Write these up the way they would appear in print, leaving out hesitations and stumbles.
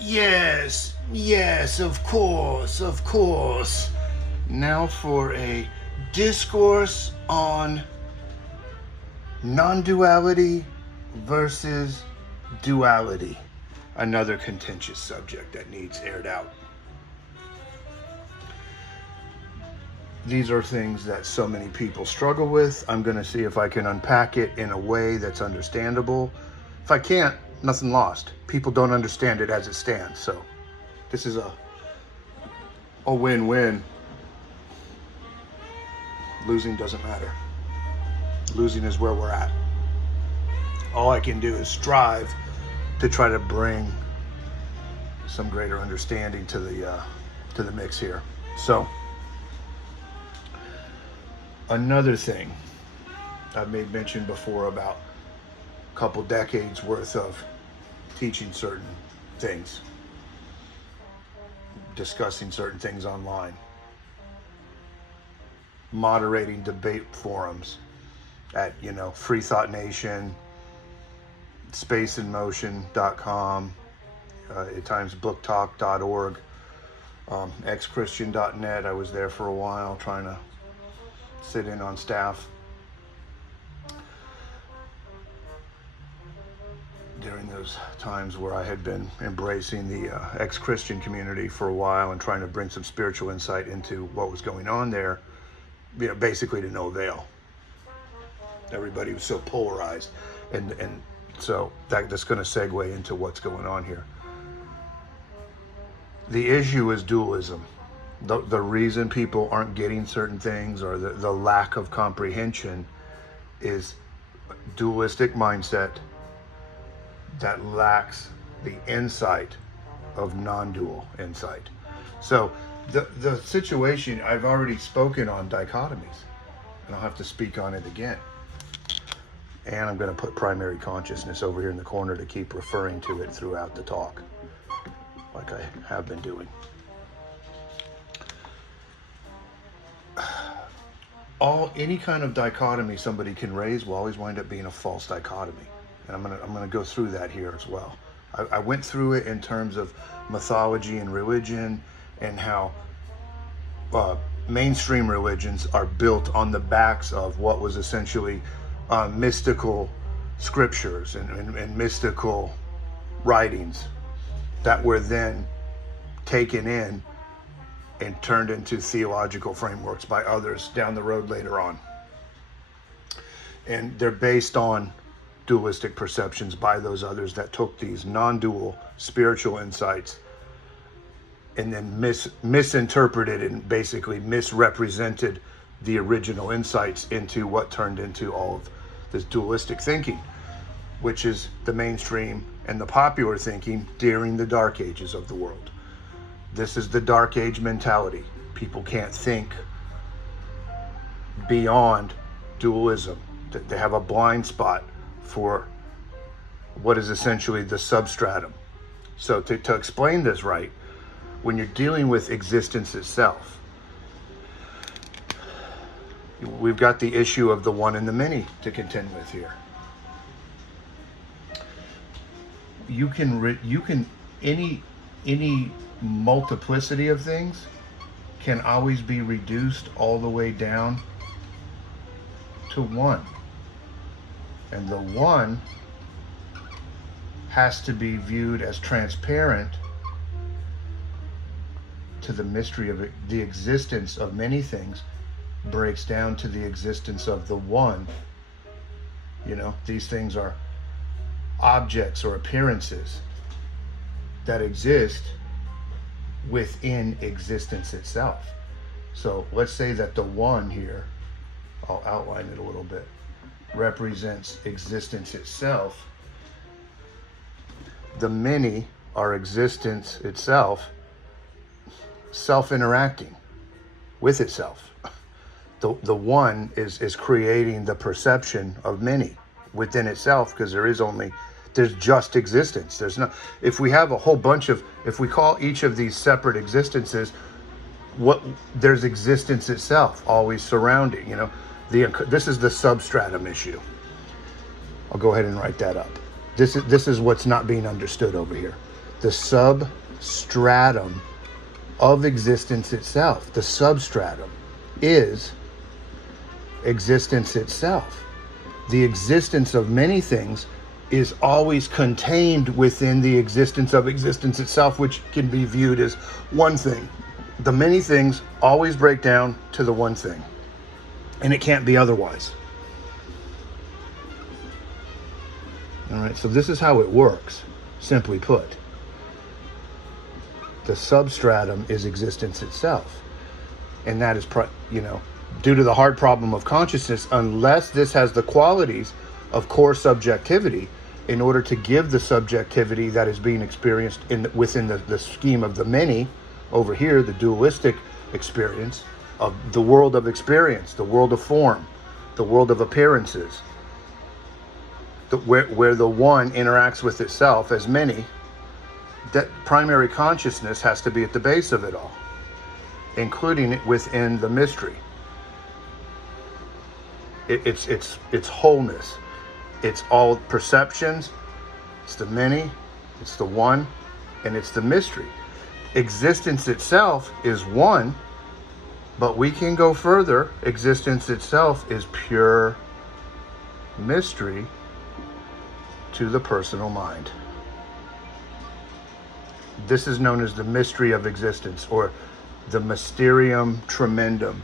Yes, of course. Now for a discourse on non-duality versus duality. Another contentious subject that needs aired out. These are things that so many people struggle with. I'm going to see if I can unpack it in a way that's understandable. If I can't, nothing lost. People don't understand it as it stands. So this is a win-win. Losing doesn't matter. Losing is where we're at. All I can do is strive to try to bring some greater understanding to the mix here. So another thing I've made mention before about a couple decades worth of teaching certain things, discussing certain things online, moderating debate forums at, Free Thought Nation, spaceinmotion.com, at times booktalk.org, xchristian.net. I was there for a while trying to sit in on staff during those times where I had been embracing the ex-Christian community for a while and trying to bring some spiritual insight into what was going on there, basically to no avail. Everybody was so polarized, and so that's going to segue into what's going on here. The issue is dualism. The reason people aren't getting certain things, or the lack of comprehension, is dualistic mindset that lacks the insight of non-dual insight. So the situation, I've already spoken on dichotomies, and I'll have to speak on it again. And I'm going to put primary consciousness over here in the corner to keep referring to it throughout the talk, like I have been doing. Any kind of dichotomy somebody can raise will always wind up being a false dichotomy. And I'm gonna go through that here as well. I went through it in terms of mythology and religion, and how mainstream religions are built on the backs of what was essentially mystical scriptures and mystical writings that were then taken in and turned into theological frameworks by others down the road later on. And they're based on dualistic perceptions by those others that took these non-dual spiritual insights and then misinterpreted and basically misrepresented the original insights into what turned into all of this dualistic thinking, which is the mainstream and the popular thinking during the dark ages of the world. This is the dark age mentality. People can't think beyond dualism. They have a blind spot for what is essentially the substratum. So to explain this right, when you're dealing with existence itself, we've got the issue of the one and the many to contend with here. Any multiplicity of things can always be reduced all the way down to one. And the one has to be viewed as transparent to the mystery of it. The existence of many things breaks down to the existence of the one. These things are objects or appearances that exist within existence itself. So let's say that the one here, I'll outline it a little bit, represents existence itself. The many are existence itself, self-interacting with itself. The one is creating the perception of many within itself, because there's just existence. There's no, if we have a whole bunch of, if we call each of these separate existences, there's existence itself always surrounding, this is the substratum issue. I'll go ahead and write that up. This is what's not being understood over here. the substratum of existence itself. The substratum is existence itself. The existence of many things is always contained within the existence of existence itself, which can be viewed as one thing. The many things always break down to the one thing, and it can't be otherwise. All right, so this is how it works, simply put. The substratum is existence itself. And that is, due to the hard problem of consciousness, unless this has the qualities of core subjectivity, in order to give the subjectivity that is being experienced within the scheme of the many, over here, the dualistic experience of the world of experience, the world of form, the world of appearances, where the one interacts with itself as many, that primary consciousness has to be at the base of it all, including it within the mystery. It's wholeness. It's all perceptions. It's the many. It's the one, and it's the mystery. Existence itself is one, but we can go further. Existence itself is pure mystery to the personal mind. This is known as the mystery of existence, or the mysterium tremendum,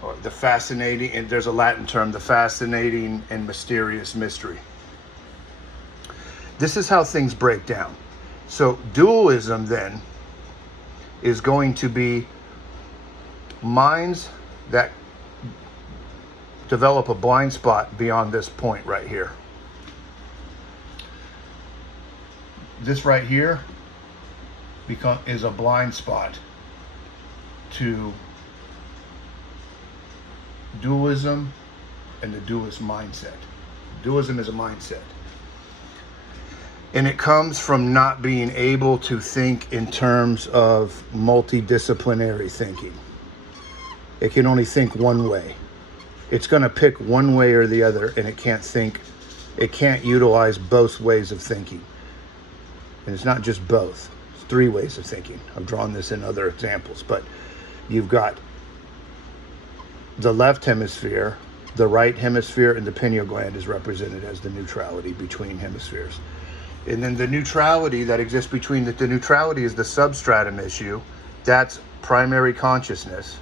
or the fascinating, and there's a Latin term, the fascinating and mysterious mystery. This is how things break down. So dualism then is going to be minds that develop a blind spot beyond this point right here. This right here is a blind spot to dualism and the dualist mindset. Dualism is a mindset. And it comes from not being able to think in terms of multidisciplinary thinking. It can only think one way. It's going to pick one way or the other, and it can't utilize both ways of thinking. And it's not just both. It's three ways of thinking. I've drawn this in other examples, but you've got the left hemisphere, the right hemisphere, and the pineal gland is represented as the neutrality between hemispheres. And then the neutrality that exists between the neutrality is the substratum issue. That's primary consciousness.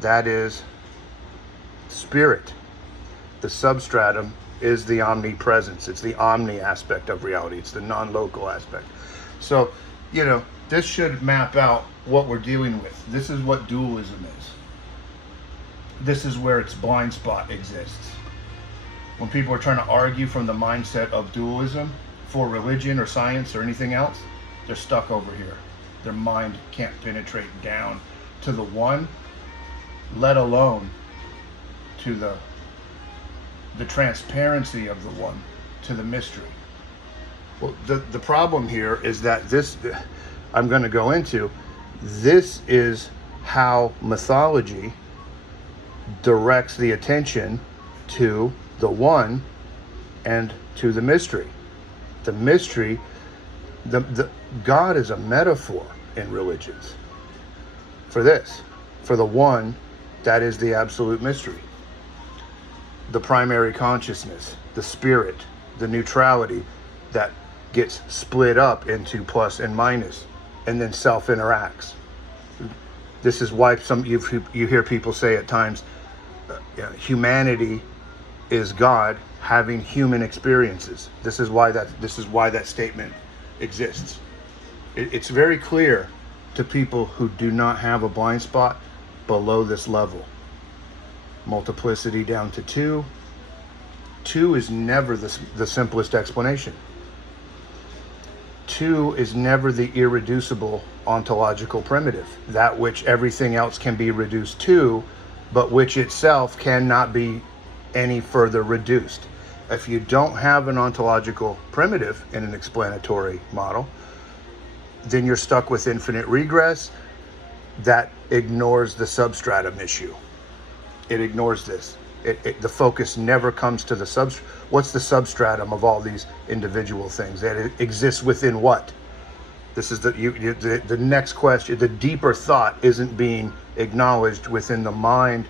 That is spirit. The substratum is the omnipresence. It's the omni aspect of reality. It's the non-local aspect. So, this should map out what we're dealing with. This is what dualism is. This is where its blind spot exists. When people are trying to argue from the mindset of dualism for religion or science or anything else, they're stuck over here. Their mind can't penetrate down to the one, let alone to the transparency of the one, to the mystery. Well, the problem here is that this, I'm going to go into, this is how mythology directs the attention to the one and to the mystery. The mystery, the God is a metaphor in religions for this, for the one that is the absolute mystery. The primary consciousness, the spirit, the neutrality that gets split up into plus and minus, and then self interacts. This is why you hear people say at times, humanity is God having human experiences. This is why that statement exists. It's very clear to people who do not have a blind spot below this level. Multiplicity down to 2. 2 is never the simplest explanation. 2 is never the irreducible ontological primitive, that which everything else can be reduced to, but which itself cannot be any further reduced. If you don't have an ontological primitive in an explanatory model, then you're stuck with infinite regress that ignores the substratum issue. It ignores this. The focus never comes to the what's the substratum of all these individual things that it exists within what? This is the next question. The deeper thought isn't being acknowledged within the mind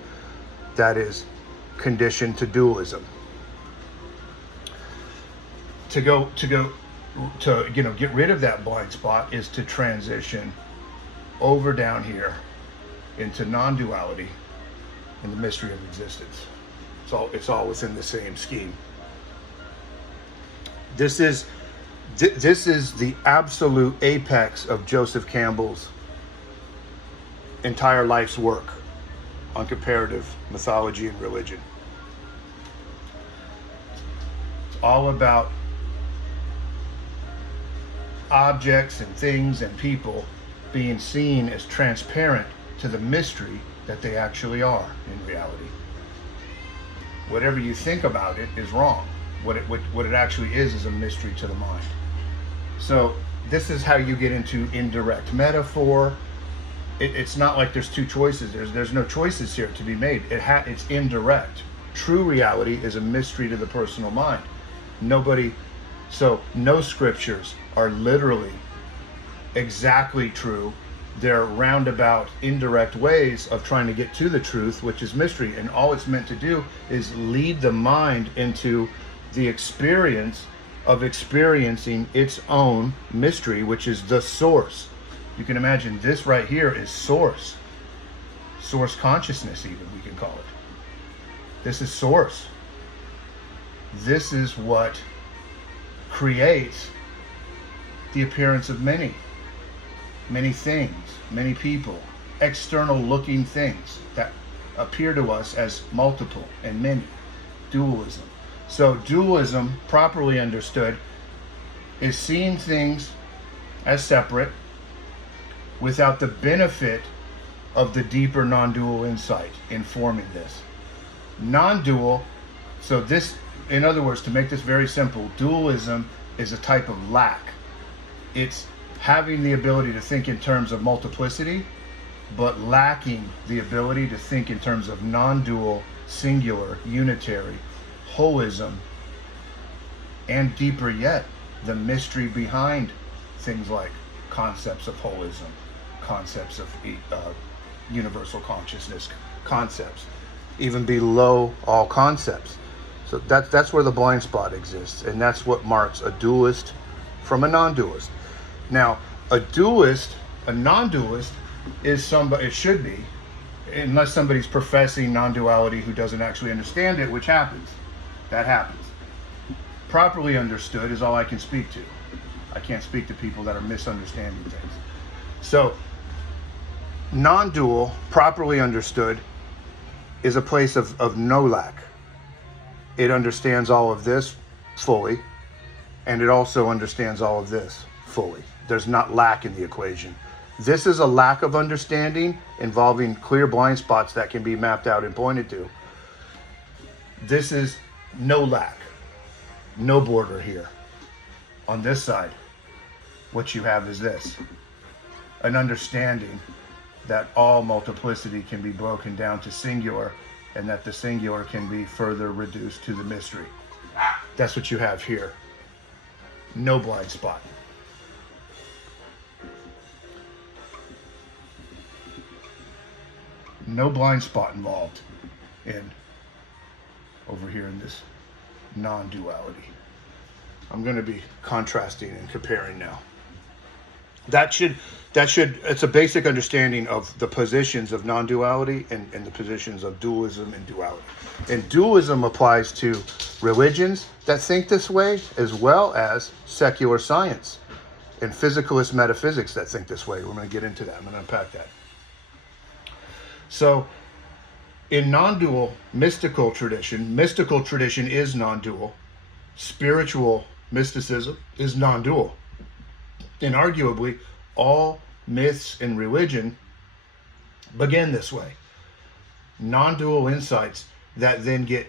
that is conditioned to dualism. To get rid of that blind spot is to transition over down here into non-duality and the mystery of existence. It's all within the same scheme. This is the absolute apex of Joseph Campbell's entire life's work on comparative mythology and religion. It's all about objects and things and people being seen as transparent to the mystery that they actually are in reality. Whatever you think about it is wrong. What it actually is a mystery to the mind. So this is how you get into indirect metaphor. It's not like there's two choices. There's no choices here to be made. It's indirect. True reality is a mystery to the personal mind. So no scriptures are literally exactly true. They're roundabout, indirect ways of trying to get to the truth, which is mystery. And all it's meant to do is lead the mind into the experience of experiencing its own mystery, which is the source. You can imagine this right here is source. Source consciousness, even, we can call it. This is source. This is what creates the appearance of many things, many people, external looking things that appear to us as multiple and many. Dualism. So dualism, properly understood, is seeing things as separate without the benefit of the deeper non-dual insight informing this. Non-dual, so this, in other words, to make this very simple, dualism is a type of lack. It's having the ability to think in terms of multiplicity, but lacking the ability to think in terms of non-dual, singular, unitary, holism, and deeper yet, the mystery behind things like concepts of holism, concepts of universal consciousness, concepts, even below all concepts. So that's where the blind spot exists, and that's what marks a dualist from a non-dualist. Now, a non-dualist is somebody, it should be, unless somebody's professing non-duality who doesn't actually understand it, which happens. That happens. Properly understood is all I can speak to. I can't speak to people that are misunderstanding things. So, non-dual, properly understood, is a place of no lack. It understands all of this fully, and it also understands all of this fully. There's not lack in the equation. This is a lack of understanding involving clear blind spots that can be mapped out and pointed to. This is no lack, no border here. On this side, what you have is this, an understanding that all multiplicity can be broken down to singular, and that the singular can be further reduced to the mystery. That's what you have here. No blind spot. No blind spot involved over here in this non-duality. I'm going to be contrasting and comparing now. It's a basic understanding of the positions of non-duality and the positions of dualism and duality. And dualism applies to religions that think this way, as well as secular science and physicalist metaphysics that think this way. We're going to get into that. I'm going to unpack that. So, in non-dual mystical tradition is non-dual. Spiritual mysticism is non-dual. And arguably, all myths and religion begin this way. Non-dual insights that then get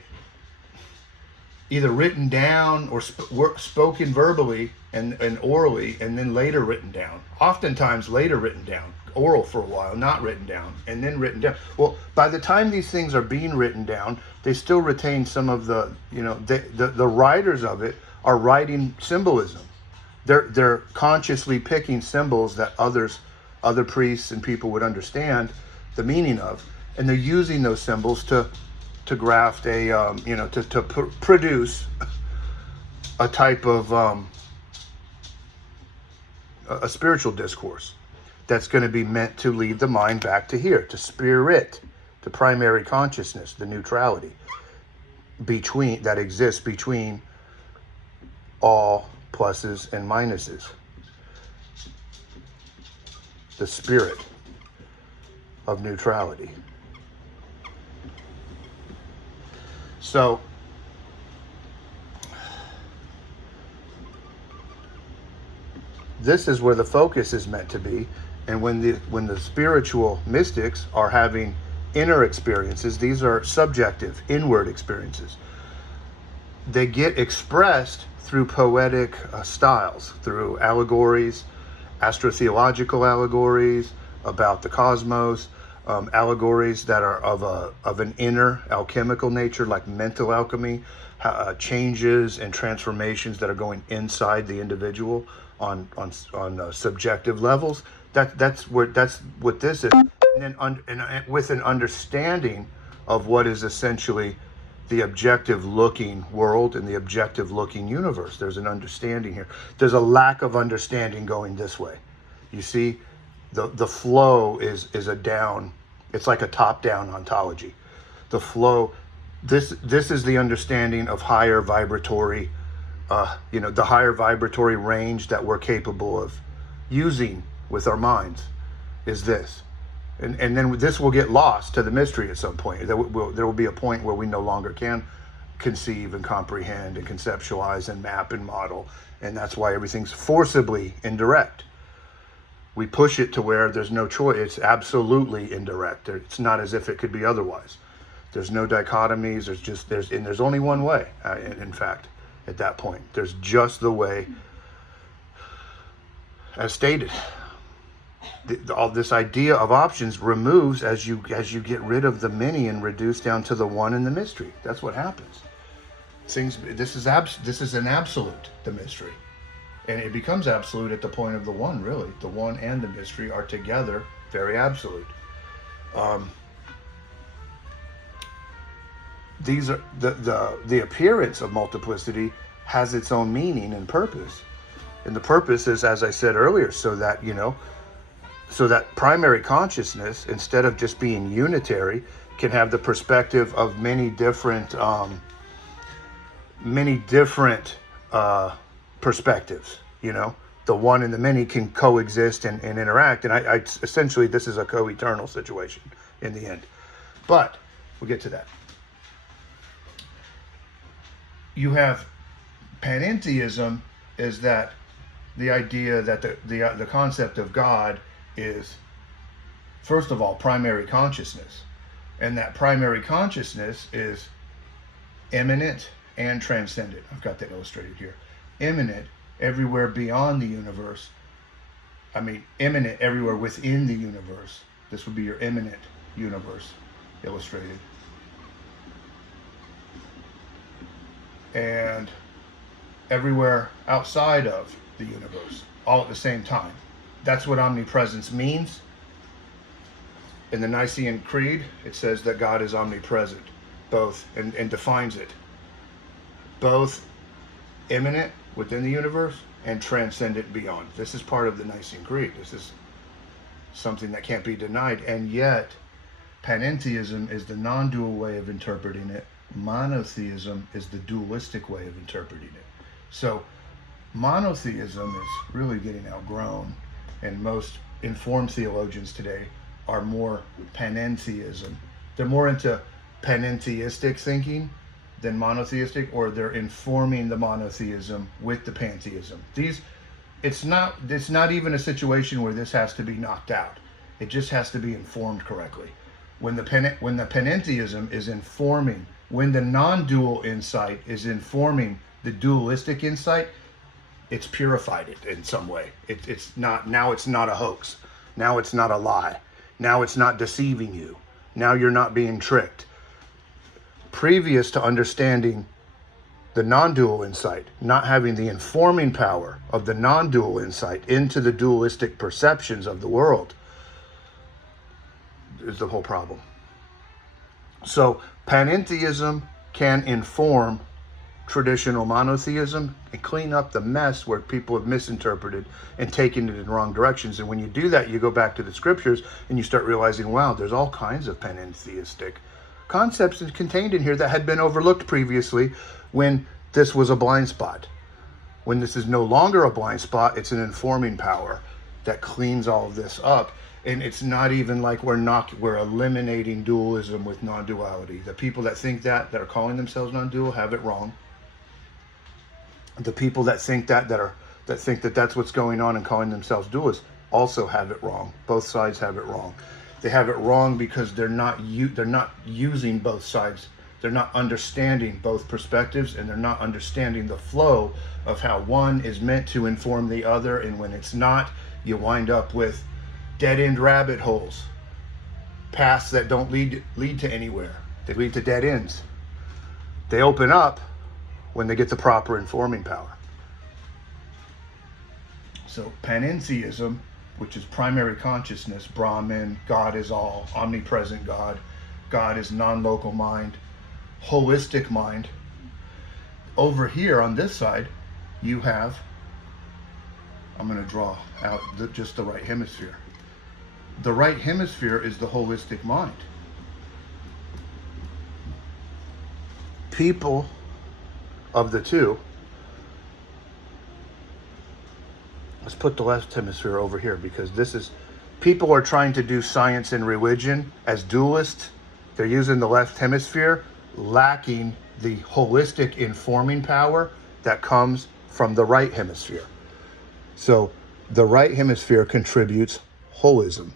either written down or spoken verbally and orally, and then later written down. Oftentimes later written down, oral for a while, not written down, and then written down. Well, by the time these things are being written down, they still retain some of the, the writers of it are writing symbolism. They're consciously picking symbols that other priests and people would understand the meaning of, and they're using those symbols to graft to produce a type of a spiritual discourse that's going to be meant to lead the mind back to here, to spirit, to primary consciousness, the neutrality that exists between all pluses and minuses. The spirit of neutrality. So this is where the focus is meant to be. And when the spiritual mystics are having inner experiences, these are subjective, inward experiences. They get expressed through poetic styles, through allegories, astrotheological allegories about the cosmos, allegories that are of an inner alchemical nature, like mental alchemy, changes and transformations that are going inside the individual on subjective levels. That's what this is, and then with an understanding of what is essentially the objective looking world and the objective looking universe. There's an understanding here. There's a lack of understanding going this way. You see, the flow is a down. It's like a top-down ontology. The flow. This is the understanding of higher vibratory, the higher vibratory range that we're capable of using with our minds. Is this. And then this will get lost to the mystery at some point. There will be a point where we no longer can conceive and comprehend and conceptualize and map and model. And that's why everything's forcibly indirect. We push it to where there's no choice. It's absolutely indirect. It's not as if it could be otherwise. There's no dichotomies. There's only one way. In fact, at that point, there's just the way as stated. All this idea of options removes as you get rid of the many and reduce down to the one and the mystery. That's what happens. This is an absolute, the mystery, and it becomes absolute at the point of the one. Really, the one and the mystery are together, very absolute. These are the appearance of multiplicity has its own meaning and purpose, and the purpose is, as I said earlier, so that primary consciousness, instead of just being unitary, can have the perspective of many different perspectives. The one and the many can coexist and interact. And I essentially, this is a co-eternal situation in the end. But we'll get to that. You have panentheism, is that the idea that the concept of God is, first of all, primary consciousness, and that primary consciousness is immanent and transcendent. I've got that illustrated here. Immanent everywhere beyond the universe. Immanent everywhere within the universe. This would be your immanent universe illustrated. And everywhere outside of the universe, all at the same time. That's what omnipresence means. In the Nicene Creed, it says that God is omnipresent, both, and defines it. Both immanent within the universe and transcendent beyond. This is part of the Nicene Creed. This is something that can't be denied. And yet, panentheism is the non-dual way of interpreting it. Monotheism is the dualistic way of interpreting it. So, monotheism is really getting outgrown. And most informed theologians today are more panentheism. They're more into panentheistic thinking than monotheistic, or they're informing the monotheism with the pantheism. It's not even a situation where this has to be knocked out. It just has to be informed correctly. When the panentheism is informing When the non-dual insight is informing the dualistic insight, it's purified it in some way. It's not, now it's not a hoax. Now it's not a lie. Now it's not deceiving you. Now you're not being tricked. Previous to understanding the non-dual insight, not having the informing power of the non-dual insight into the dualistic perceptions of the world, is the whole problem. So panentheism can inform traditional monotheism and clean up the mess where people have misinterpreted and taken it in wrong directions. And when you do that, you go back to the scriptures and you start realizing, wow, there's all kinds of panentheistic concepts contained in here that had been overlooked previously when this was a blind spot. When this is no longer a blind spot, it's an informing power that cleans all of this up. And it's not even like we're eliminating dualism with non-duality. The people that think that are calling themselves non-dual have it wrong. The people that think that think that that's what's going on and calling themselves dualists also have it wrong. Both sides have it wrong. They have it wrong because they're not using both sides. They're not understanding both perspectives, and they're not understanding the flow of how one is meant to inform the other. And when it's not, you wind up with dead-end rabbit holes, paths that don't lead to anywhere. They lead to dead ends. They open up when they get the proper informing power. So panentheism, which is primary consciousness, Brahman, God is all, omnipresent God, God is non-local mind, holistic mind. Over here on this side, you have, I'm going to draw out just the right hemisphere. The right hemisphere is the holistic mind. People of the two, let's put the left hemisphere over here, because this is, people are trying to do science and religion as dualists. They're using the left hemisphere, lacking the holistic informing power that comes from the right hemisphere. So the right hemisphere contributes holism.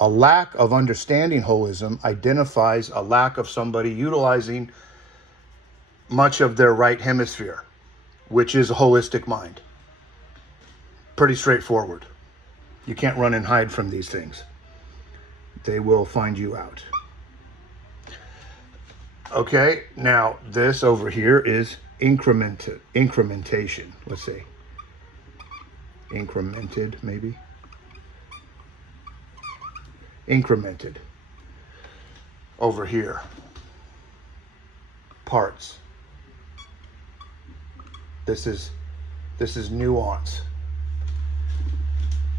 A lack of understanding holism identifies a lack of somebody utilizing much of their right hemisphere, which is a holistic mind. Pretty straightforward. You can't run and hide from these things. They will find you out. Okay, now this over here is incrementation. Let's see. Incremented, maybe. Incremented. Over here. Parts. This is nuance.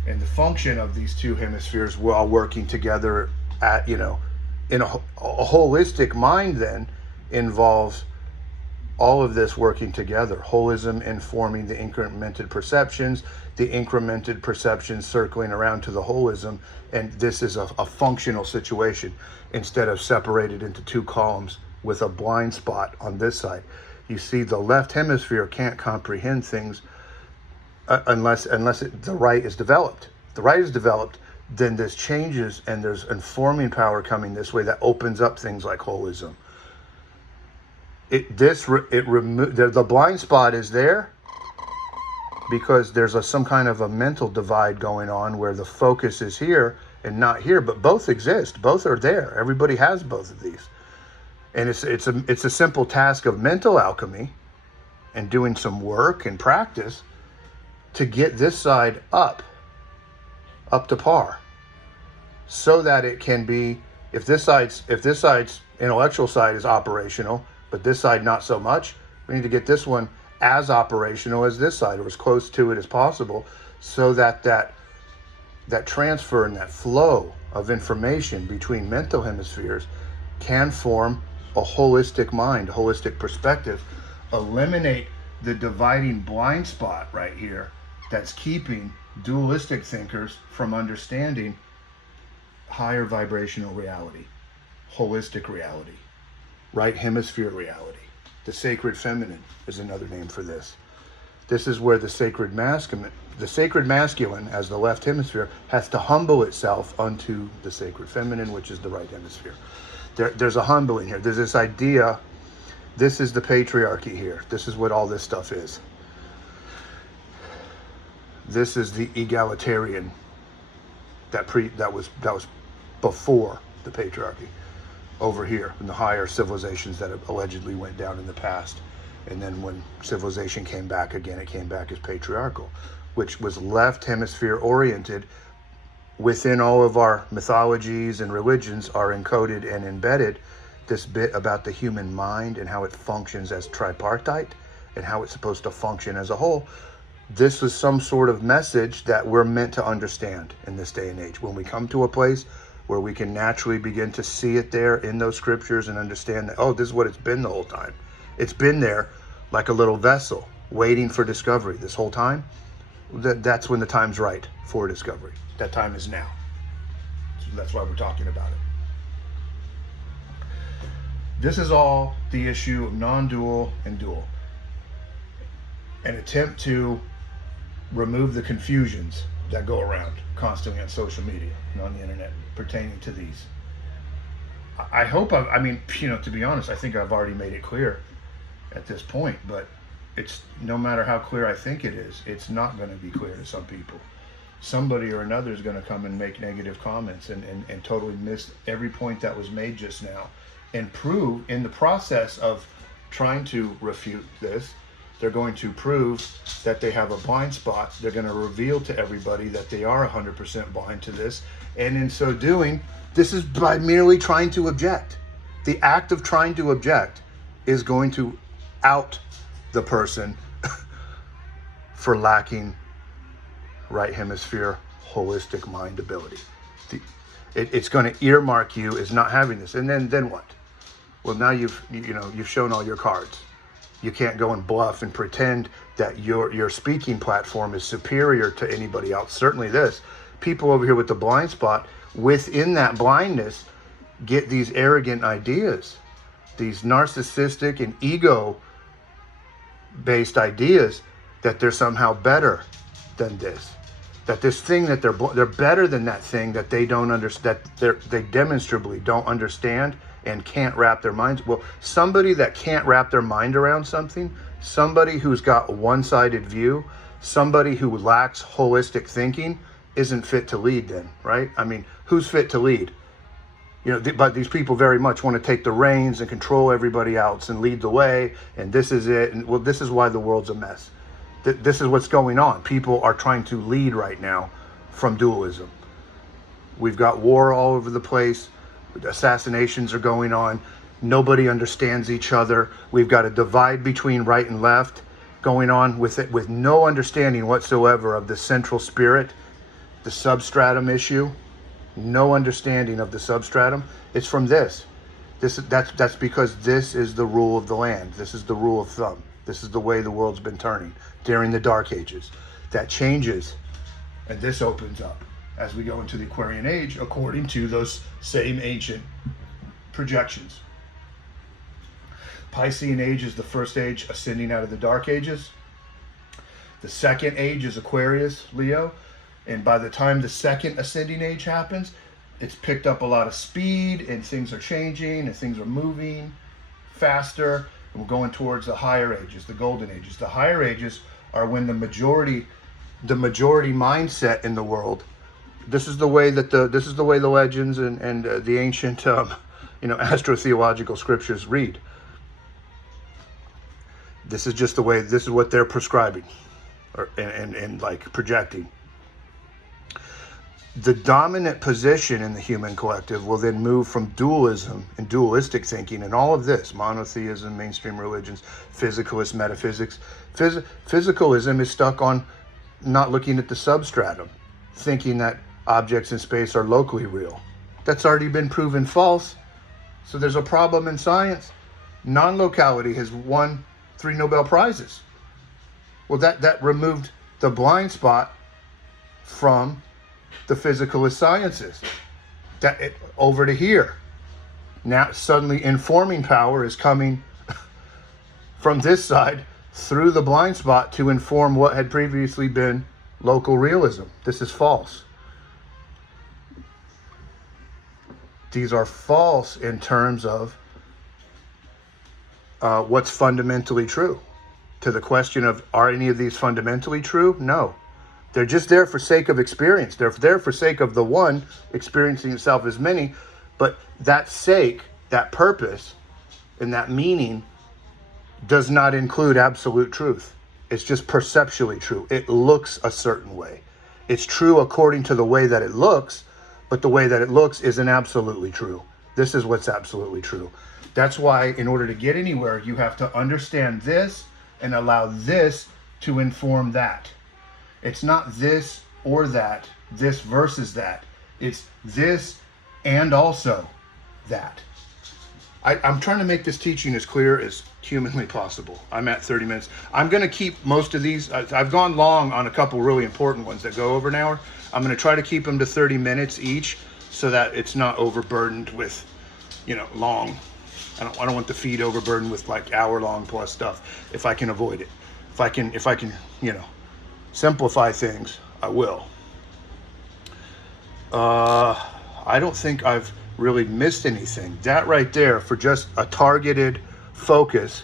And the function of these two hemispheres while working together at, in a holistic mind then involves all of this working together. Holism informing the incremented perceptions, the incremented perceptions circling around to the holism, and this is a functional situation instead of separated into two columns with a blind spot on this side. You see, the left hemisphere can't comprehend things unless the right is developed. If the right is developed, then this changes and there's informing power coming this way that opens up things like holism. The blind spot is there because there's some kind of a mental divide going on where the focus is here and not here, but both exist. Both are there. Everybody has both of these. And it's a simple task of mental alchemy and doing some work and practice to get this side up to par, so that it can be, if this side's intellectual side is operational, but this side not so much, we need to get this one as operational as this side, or as close to it as possible, so that that transfer and that flow of information between mental hemispheres can form a holistic mind, a holistic perspective, eliminate the dividing blind spot right here that's keeping dualistic thinkers from understanding higher vibrational reality, holistic reality, right hemisphere reality. The sacred feminine is another name for this. This is where the sacred masculine, as the left hemisphere, has to humble itself unto the sacred feminine, which is the right hemisphere. There's a humbling here. There's this idea. This is the patriarchy here. This is what all this stuff is. This is the egalitarian that was before the patriarchy, over here in the higher civilizations that allegedly went down in the past. And then when civilization came back again, it came back as patriarchal, which was left hemisphere oriented. Within all of our mythologies and religions are encoded and embedded this bit about the human mind and how it functions as tripartite and how it's supposed to function as a whole. This was some sort of message that we're meant to understand in this day and age. When we come to a place where we can naturally begin to see it there in those scriptures and understand that, oh, this is what it's been the whole time. It's been there like a little vessel waiting for discovery this whole time. That's when the time's right for discovery. That time is now. So that's why we're talking about it. This is all the issue of non-dual and dual. An attempt to remove the confusions that go around constantly on social media and on the internet pertaining to these. I hope, I mean, to be honest, I think I've already made it clear at this point, but it's no matter how clear I think it is, it's not going to be clear to some people. Somebody or another is going to come and make negative comments and totally miss every point that was made just now, and prove in the process of trying to refute this, they're going to prove that they have a blind spot. They're going to reveal to everybody that they are 100% blind to this. And in so doing, this is by merely trying to object. The act of trying to object is going to out the person for lacking right hemisphere holistic mind ability. It's going to earmark you as not having this. And then what? Well, now you've shown all your cards. You can't go and bluff and pretend that your speaking platform is superior to anybody else. Certainly this. People over here with the blind spot, within that blindness, get these arrogant ideas, these narcissistic and ego-based ideas that they're somehow better than this. That this thing that they're better than that thing that they don't understand, that they demonstrably don't understand and can't wrap their minds. Well, somebody that can't wrap their mind around something, somebody who's got a one-sided view, somebody who lacks holistic thinking isn't fit to lead then, right? I mean, who's fit to lead? But these people very much want to take the reins and control everybody else and lead the way, and this is it. And well, this is why the world's a mess. This is what's going on. People are trying to lead right now from dualism. We've got war all over the place. Assassinations are going on. Nobody understands each other. We've got a divide between right and left going on with no understanding whatsoever of the central spirit, the substratum issue. No understanding of the substratum. It's from this. That's because this is the rule of the land. This is the rule of thumb. This is the way the world's been turning during the Dark Ages. That changes, and this opens up as we go into the Aquarian Age, according to those same ancient projections. Piscean Age is the first age ascending out of the Dark Ages. The second age is Aquarius, Leo. And by the time the second ascending age happens, it's picked up a lot of speed and things are changing and things are moving faster. And we're going towards the higher ages, the golden ages. The higher ages are when the majority mindset in the world. This is the way the legends and the ancient astrotheological scriptures read. This is just the way. This is what they're prescribing, and like projecting. The dominant position in the human collective will then move from dualism and dualistic thinking and all of this, monotheism, mainstream religions, physicalist metaphysics. Physicalism is stuck on not looking at the substratum, thinking that objects in space are locally real. That's already been proven false. So there's a problem in science. Non-locality has won 3 Nobel Prizes. Well, that removed the blind spot from the physicalist sciences. Over to here. Now suddenly informing power is coming from this side through the blind spot to inform what had previously been local realism. This is false. These are false in terms of what's fundamentally true. To the question of, are any of these fundamentally true? No. They're just there for sake of experience. They're there for sake of the one experiencing itself as many. But that sake, that purpose, and that meaning does not include absolute truth. It's just perceptually true. It looks a certain way. It's true according to the way that it looks, but the way that it looks isn't absolutely true. This is what's absolutely true. That's why in order to get anywhere, you have to understand this and allow this to inform that. It's not this or that, this versus that. It's this and also that. I'm trying to make this teaching as clear as humanly possible. I'm at 30 minutes. I'm going to keep most of these. I've gone long on a couple really important ones that go over an hour. I'm going to try to keep them to 30 minutes each so that it's not overburdened with, long. I don't want the feed overburdened with like hour-long plus stuff if I can avoid it. If I can, simplify things, I will. I don't think I've really missed anything. That right there for just a targeted focus,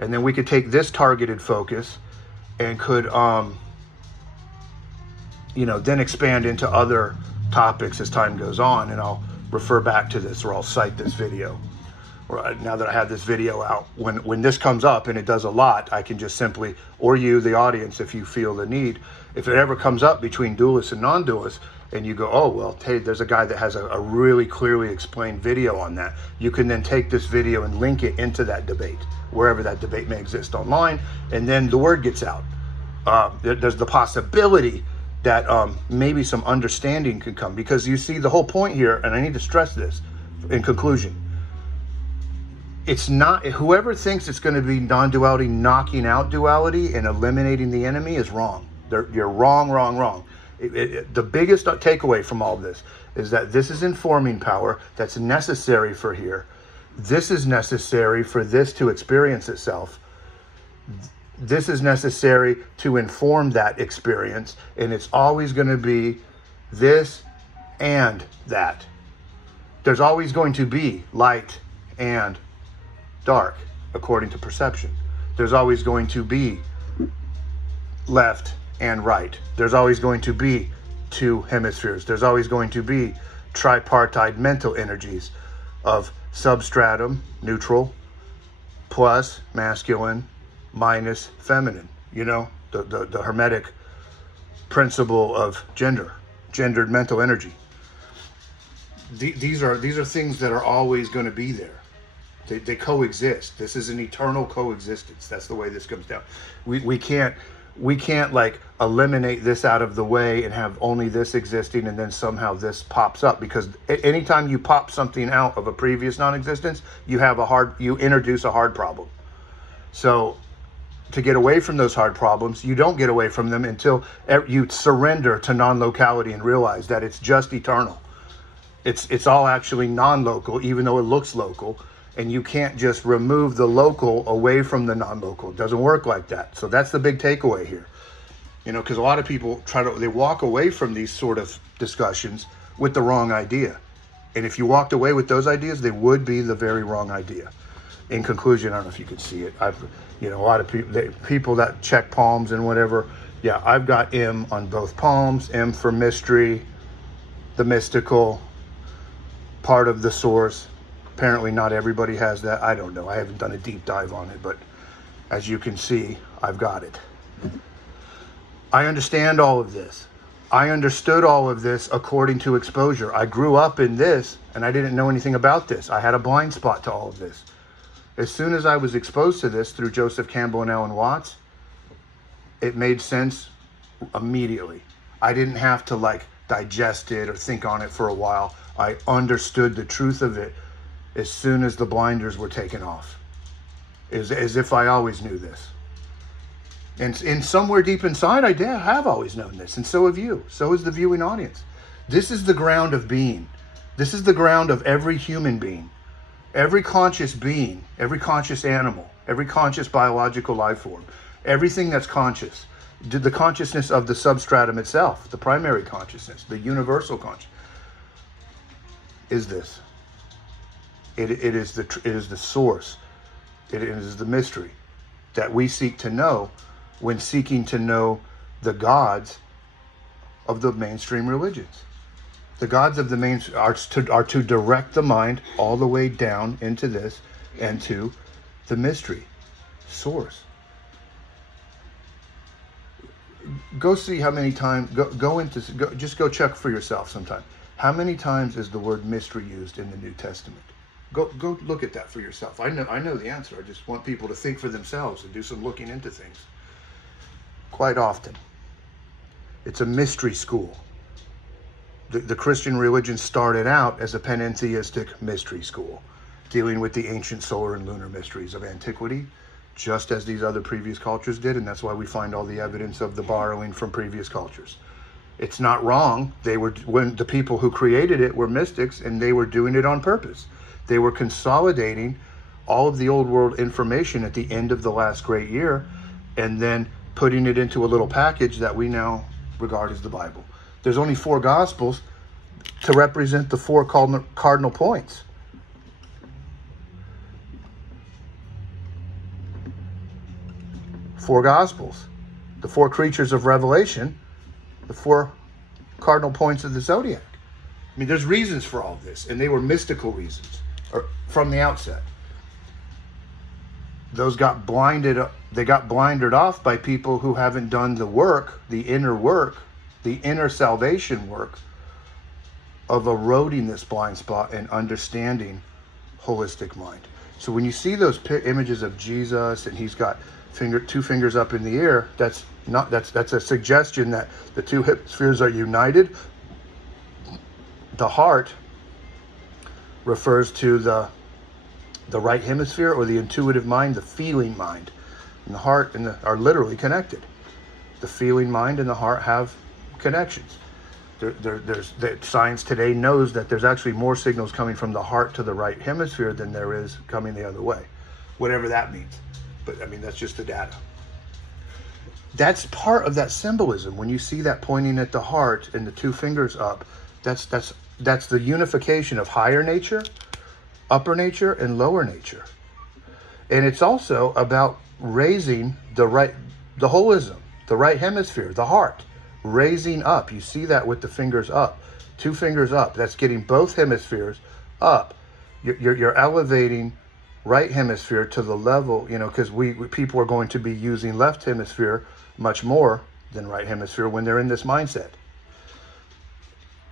and then we could take this targeted focus and could then expand into other topics as time goes on, and I'll refer back to this, or I'll cite this video. Now that I have this video out, when this comes up, and it does a lot, I can just simply, or you, the audience, if you feel the need, if it ever comes up between dualists and non-dualists, and you go, oh, well, hey, there's a guy that has a really clearly explained video on that. You can then take this video and link it into that debate, wherever that debate may exist online, and then the word gets out. There's the possibility that maybe some understanding could come, because you see the whole point here, and I need to stress this in conclusion. It's not, whoever thinks it's going to be non-duality knocking out duality and eliminating the enemy is wrong. You're wrong. The biggest takeaway from all of this is that this is informing power that's necessary for here. This is necessary for this to experience itself. This is necessary to inform that experience, and it's always going to be this and that. There's always going to be light and dark, according to perception. There's always going to be left and right. There's always going to be two hemispheres. There's always going to be tripartite mental energies of substratum, neutral, plus masculine, minus feminine. The hermetic principle of gendered mental energy. These are things that are always going to be there. They coexist. This is an eternal coexistence. That's the way this comes down. We can't like eliminate this out of the way and have only this existing and then somehow this pops up, because anytime you pop something out of a previous non-existence, you introduce a hard problem. So to get away from those hard problems, you don't get away from them until you surrender to non-locality and realize that it's just eternal. It's all actually non-local, even though it looks local. And you can't just remove the local away from the non-local. It doesn't work like that. So that's the big takeaway here. Because a lot of people they walk away from these sort of discussions with the wrong idea. And if you walked away with those ideas, they would be the very wrong idea. In conclusion, I don't know if you could see it. A lot of people that check palms and whatever. Yeah, I've got M on both palms. M for mystery, the mystical, part of the source. Apparently not everybody has that. I don't know. I haven't done a deep dive on it, but as you can see, I've got it. I understand all of this. I understood all of this according to exposure. I grew up in this, and I didn't know anything about this. I had a blind spot to all of this. As soon as I was exposed to this through Joseph Campbell and Alan Watts, it made sense immediately. I didn't have to digest it or think on it for a while. I understood the truth of it as soon as the blinders were taken off. As if I always knew this. And somewhere deep inside, I have always known this, and so have you. So is the viewing audience. This is the ground of being. This is the ground of every human being. Every conscious being, every conscious animal, every conscious biological life form. Everything that's conscious, the consciousness of the substratum itself, the primary consciousness, the universal consciousness, is this. It is the source. It is the mystery that we seek to know when seeking to know the gods of the mainstream religions. The gods of the main are to direct the mind all the way down into this and to the mystery source. Go see how many times, just go check for yourself sometime. How many times is the word mystery used in the New Testament? Go look at that for yourself. I know the answer. I just want people to think for themselves and do some looking into things. Quite often. It's a mystery school. The Christian religion started out as a panentheistic mystery school, dealing with the ancient solar and lunar mysteries of antiquity, just as these other previous cultures did, and that's why we find all the evidence of the borrowing from previous cultures. It's not wrong. When the people who created it were mystics, and they were doing it on purpose. They were consolidating all of the old world information at the end of the last great year, and then putting it into a little package that we now regard as the Bible. There's only 4 Gospels to represent the 4 cardinal points. Four Gospels, the 4 creatures of Revelation, the 4 cardinal points of the zodiac. I mean, there's reasons for all of this, and they were mystical reasons from the outset. Those got blinded. They got blinded off by people who haven't done the work, the inner salvation work of eroding this blind spot and understanding holistic mind. So when you see those images of Jesus and he's got 2 fingers up in the air, that's a suggestion that the 2 hemispheres are united. The heart refers to the right hemisphere, or the intuitive mind, the feeling mind. And the heart are literally connected. The feeling mind and the heart have connections. There's science today knows that there's actually more signals coming from the heart to the right hemisphere than there is coming the other way, whatever that means. But I mean, that's just the data. That's part of that symbolism. When you see that pointing at the heart and the 2 fingers up, that's the unification of higher nature, upper nature, and lower nature. And it's also about raising the holism, the right hemisphere, the heart, raising up. You see that with the fingers up, 2 fingers up. That's getting both hemispheres up. You're elevating right hemisphere to the level, because people are going to be using left hemisphere much more than right hemisphere when they're in this mindset.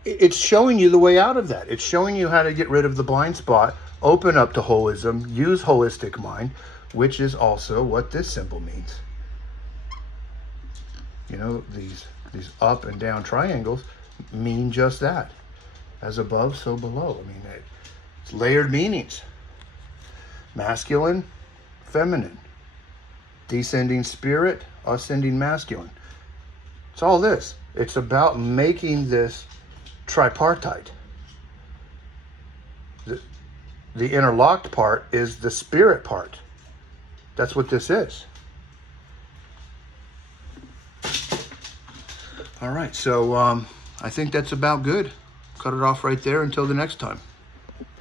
It's showing you the way out of that. It's showing you how to get rid of the blind spot, open up to holism, use holistic mind, which is also what this symbol means. These up and down triangles mean just that. As above, so below. I mean, it's layered meanings. Masculine, feminine. Descending spirit, ascending masculine. It's all this. It's about making this tripartite. The interlocked part is the spirit part. That's what this is. All right, so I think that's about good. Cut it off right there until the next time.